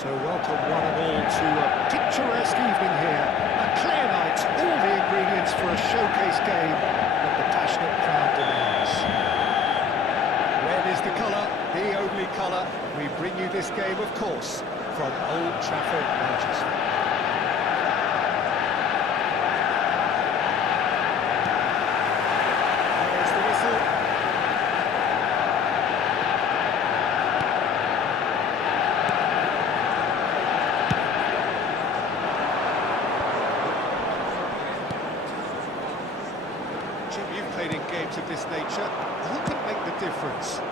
So welcome one and all to a picturesque evening here. A clear night, all the ingredients for a showcase game that the passionate crowd demands. Red is the colour, the only colour. We bring you this game, of course, from Old Trafford, Manchester. There's the whistle. Jim, you've played in games of this nature. Who can make the difference?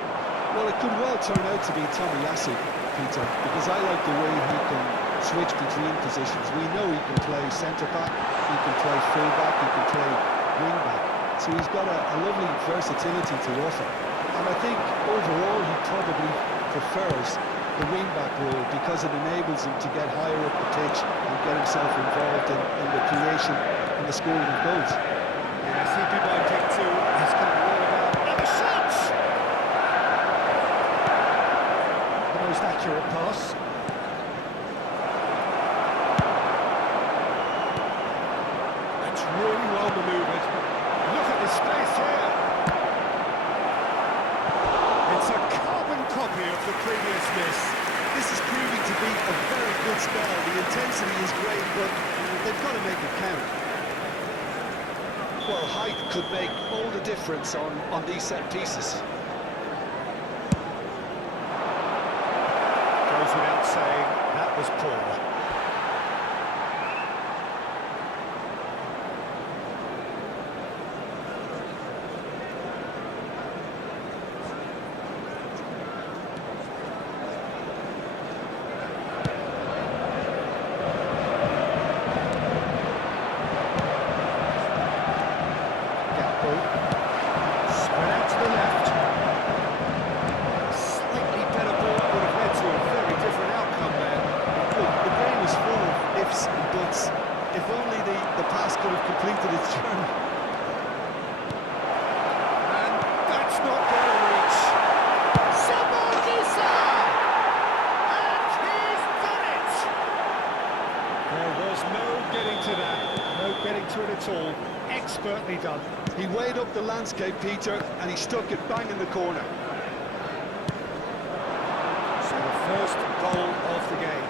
Well, it could well turn out to be Tomiyasu, Peter, because I like the way he can switch between positions. We know he can play centre-back, he can play full-back, he can play wing-back. So he's got a lovely versatility to offer. And I think overall he probably prefers the wing-back role because it enables him to get higher up the pitch and get himself involved in the creation and the scoring of goals. Yes, he'd be my pick too. He's got it all about. And the shots! The most accurate pass. That's really well manoeuvred. Look at the space here. It's a carbon copy of the previous miss. This is proving to be a very good spell. The intensity is great, but they've got to make it count. Well, height could make all the difference on these set pieces. Goes without saying, that was poor. Spread out to the left. A slightly better ball would have led to a very different outcome there. Look, the game is full of ifs and buts. If only the pass could have completed its journey. And that's not going to reach. Sabagisa! And he's done it! There was no getting to that. No getting to it at all. Expertly done. He weighed up the landscape, Peter, and he stuck it bang in the corner. So the first goal of the game.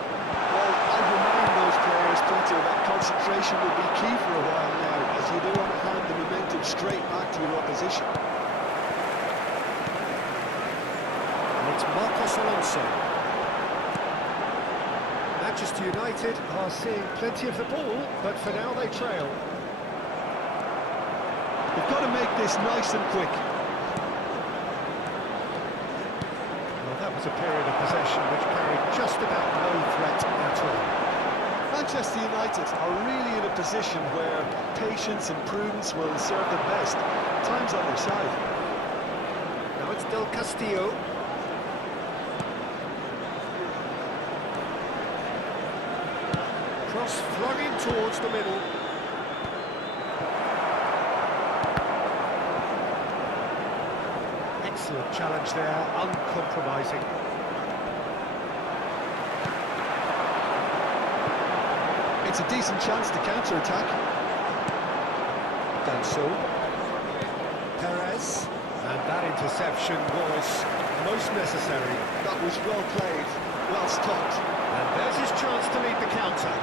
Well, I remind those players, Peter, that concentration will be key for a while now, as you don't want to hand the momentum straight back to your opposition. And it's Marcos Alonso. Manchester United are seeing plenty of the ball, but for now they trail. They've got to make this nice and quick. Well, that was a period of possession which carried just about no threat at all. Manchester United are really in a position where patience and prudence will serve them best. Time's on their side. Now it's Del Castillo. Cross flung in towards the middle. Excellent challenge there, uncompromising. It's a decent chance to counter-attack. Done so. Perez. And that interception was most necessary. That was well played, well stopped. And there's his chance to lead the counter.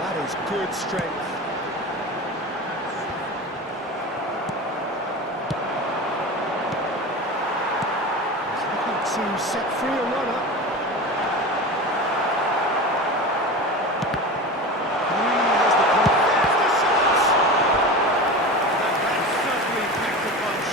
That is good strength. To set free a runner. Green has the ball. There's the shot! And that certainly packed a punch.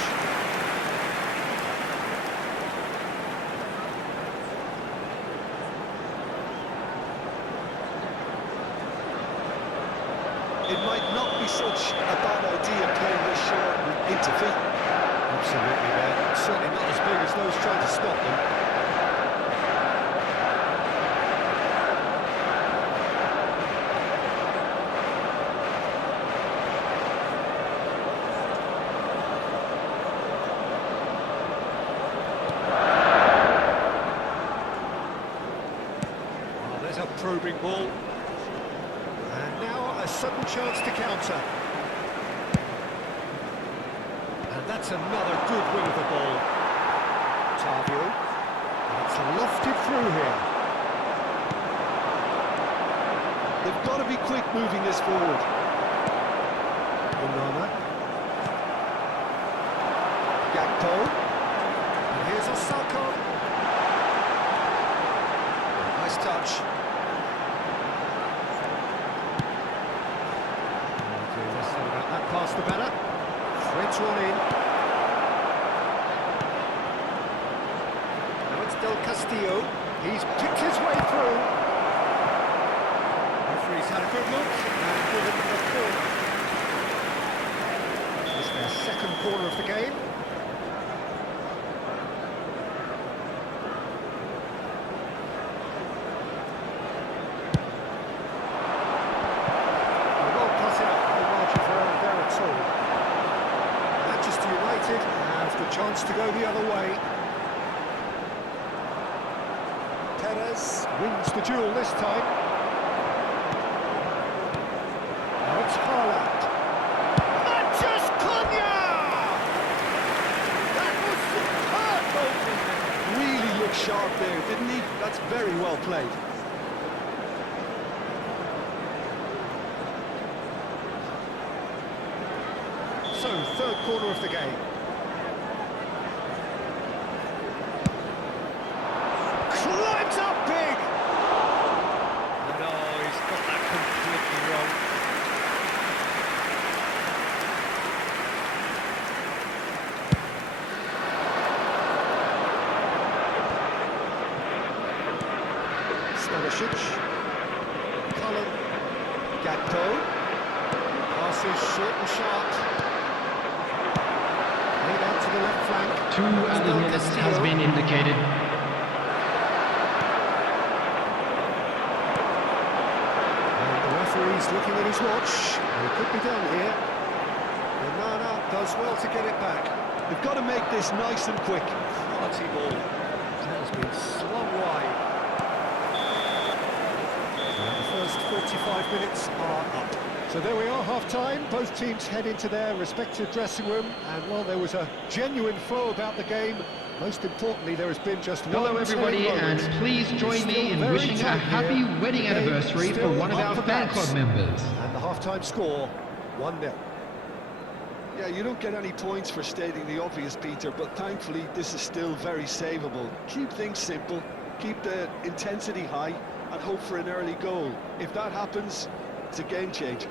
It might not be such a bad idea playing this short into feet. Absolutely, man. Certainly not as big as those trying to stop them. probing ball. And now a sudden chance to counter. And that's another good win of the ball. Tavio. It's lofted through here. They've got to be quick moving this forward. Onana. Gakpo. And here's Osako. Nice touch. Okay, let's see about that pass to better. Threads one in. Now it's Del Castillo. He's picked his way through. Referee's had a good look and given them a corner. It's their second corner of the game. Well cut out, no margin for error there at all. Manchester United have the chance to go the other way. Perez wins the duel this time. Now it's Haaland. Matches Cunha! That was superb goalkeeping. Really looked sharp there, didn't he? That's very well played. So, third corner of the game. Climbs up big! No, he's got that completely wrong. Stanisic. Cullen. Gakpo. Passes short and sharp. Laid out to the left flank. 2 added minutes has been indicated. And the referee's looking at his watch. It could be done here. Onana does well to get it back. They've got to make this nice and quick. Quality ball. That has been slung wide. And the first 45 minutes are up. So there we are, half-time. Both teams head into their respective dressing room. And while there was a genuine flow about the game, most importantly, there has been just Hello one everybody, telling and moment. please It's join me still in very wishing a tight happy here. wedding The game anniversary for still one of up our for fan grabs. club members. And the half-time score, 1-0. Yeah, you don't get any points for stating the obvious, Peter, but thankfully this is still very savable. Keep things simple, keep the intensity high, and hope for an early goal. If that happens, it's a game changer.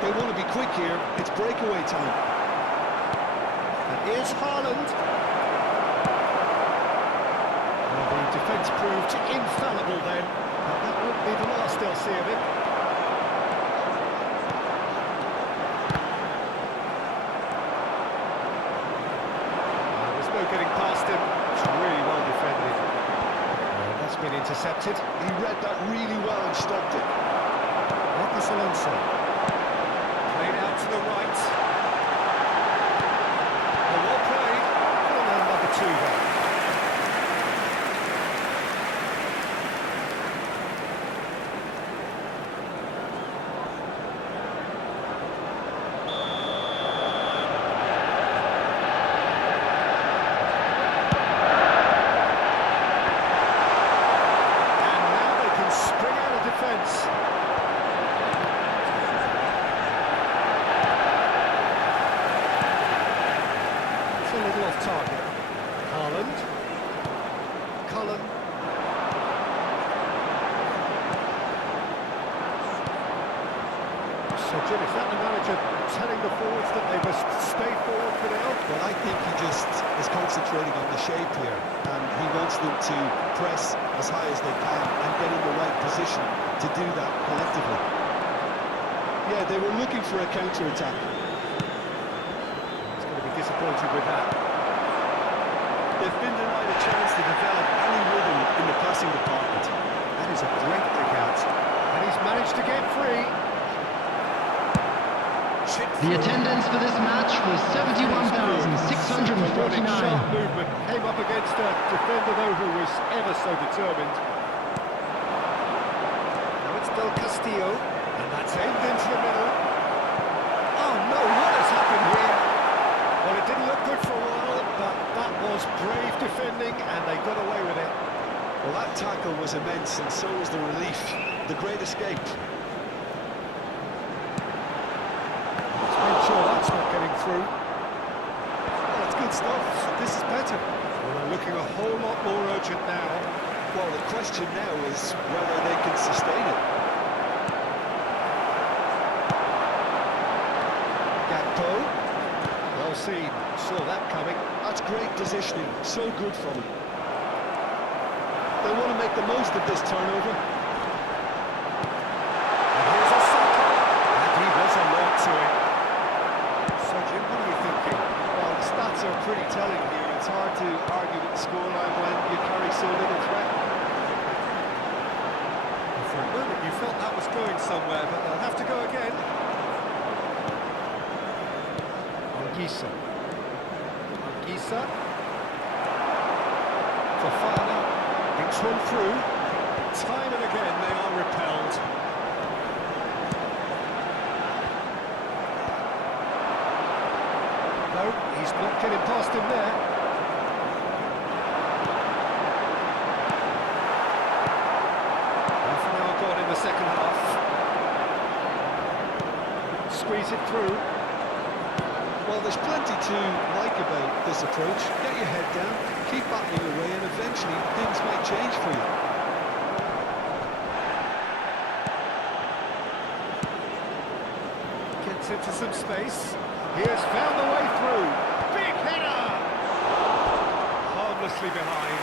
They want to be quick here. It's breakaway time. And here's Haaland. Well, the defence proved infallible then, but that won't be the last they'll see of him. There's no getting past him. It's really well defended. That's been intercepted. He read that really well and stopped it. Marcos Alonso. Played out to the right. Well played. Corner number 2 there. So, Jim, is that the manager telling the forwards that they must stay forward for now? Well, I think he just is concentrating on the shape here, and he wants them to press as high as they can and get in the right position to do that collectively. Yeah, they were looking for a counter-attack. He's going to be disappointed with that. They've been denied a chance to develop any rhythm in the passing department. That is a great kick out. And he's managed to get free. The attendance for this match was 71,649. Sharp movement, came up against a defender though who was ever so determined. Now it's Del Castillo, and that's aimed into the middle. Oh no, what has happened here? Well, it didn't look good for a while, but that was brave defending, and they got away with it. Well, that tackle was immense, and so was the relief. The great escape. Sure, that's not getting through. Well, it's good stuff. This is better. Well, they're looking a whole lot more urgent now. Well, the question now is whether they can sustain it. Gakpo. Well seen. Saw that coming. That's great positioning. So good from him. They want to make the most of this turnover. And here's a second. And he was alert to it. So, Jim, what are you thinking? Well, the stats are pretty telling here. It's hard to argue with the scoreline when you carry so little threat. For a moment you felt that was going somewhere, but they'll have to go again. Anguissa. Anguissa. Fofana. It's one through. Time and again they are repelled. No, he's not getting past him there. Half an hour gone in the second half. Squeeze it through. Well, there's plenty to like about this approach. Get your head down, keep battling away, and eventually things might change for you. Gets into some space. He has found the way through. Big header! Harmlessly behind.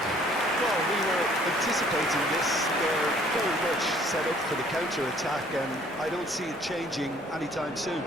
Well, we were anticipating this. They're very much set up for the counter-attack, and I don't see it changing anytime soon.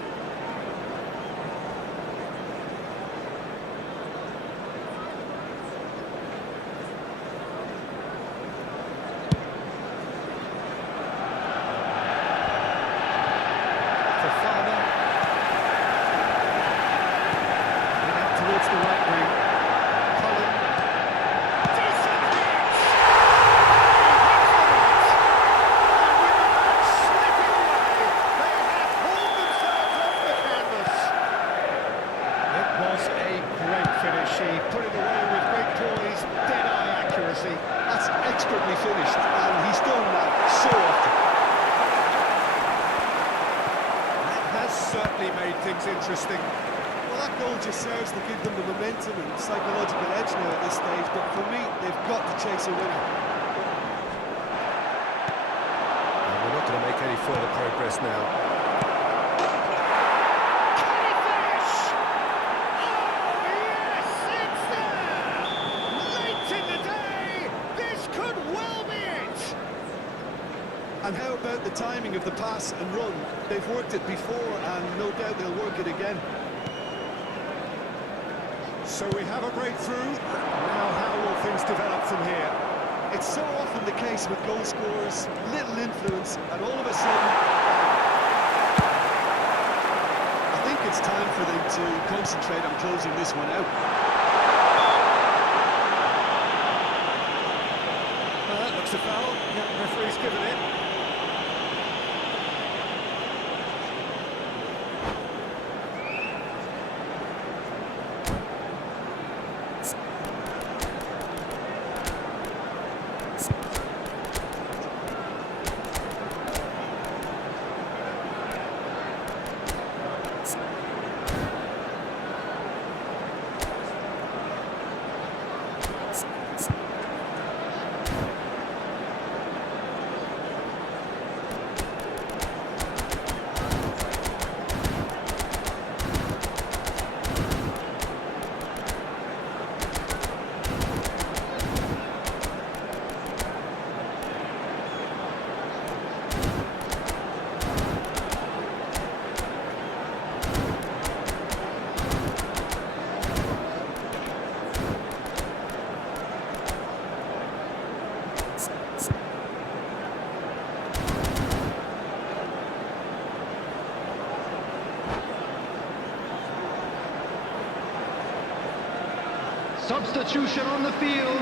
Put it away with great poise, dead-eye accuracy. That's expertly finished, and he's done that so often. That has certainly made things interesting. Well, that goal just serves to give them the momentum and psychological edge now at this stage, but for me, they've got to chase a winner. And we're not going to make any further progress now. And how about the timing of the pass and run? They've worked it before, and no doubt they'll work it again. So we have a breakthrough. Now how will things develop from here? It's so often the case with goal scorers, little influence, and all of a sudden... I think it's time for them to concentrate on closing this one out. Well, that looks a foul. Yeah, the referee's given it. Substitution on the field.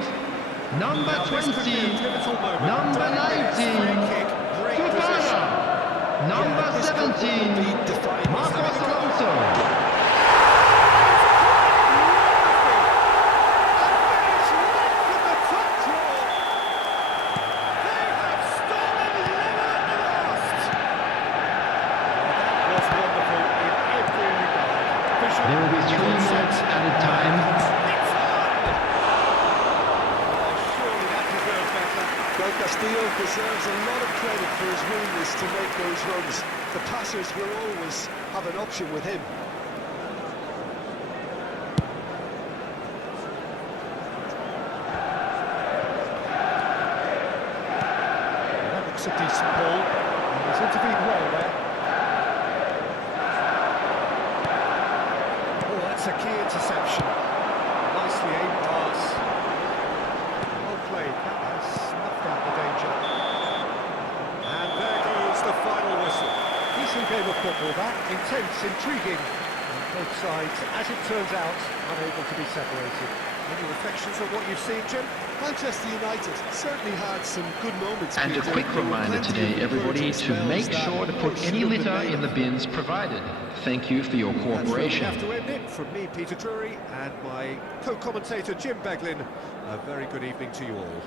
Number Now, this 20. could be a pivotal moment. Number 19. Free kick, great position. Fofana. Number this could 17. be defining. Marcos Alonso. There will be 3 minutes added time. Well, Castillo deserves a lot of credit for his willingness to make those runs. The passers will always have an option with him. That looks a decent ball. He's intervened well there. Oh, that's a key interception. Nicely aimed pass. Well played. That has snuffed out the danger. And there goes the final whistle. Decent game of football that. Intense, intriguing. And both sides, as it turns out, unable to be separated. Any reflections on what you've seen, Jim? Manchester United certainly had some good moments. And a Peter. quick There were reminder plenty today, of everybody, encouraging to make spells sure to that put should any have been litter made in the of. bins provided. Thank you for your That's where we cooperation. have to end it. From me, Peter Drury, and my co-commentator, Jim Beglin. A very good evening to you all.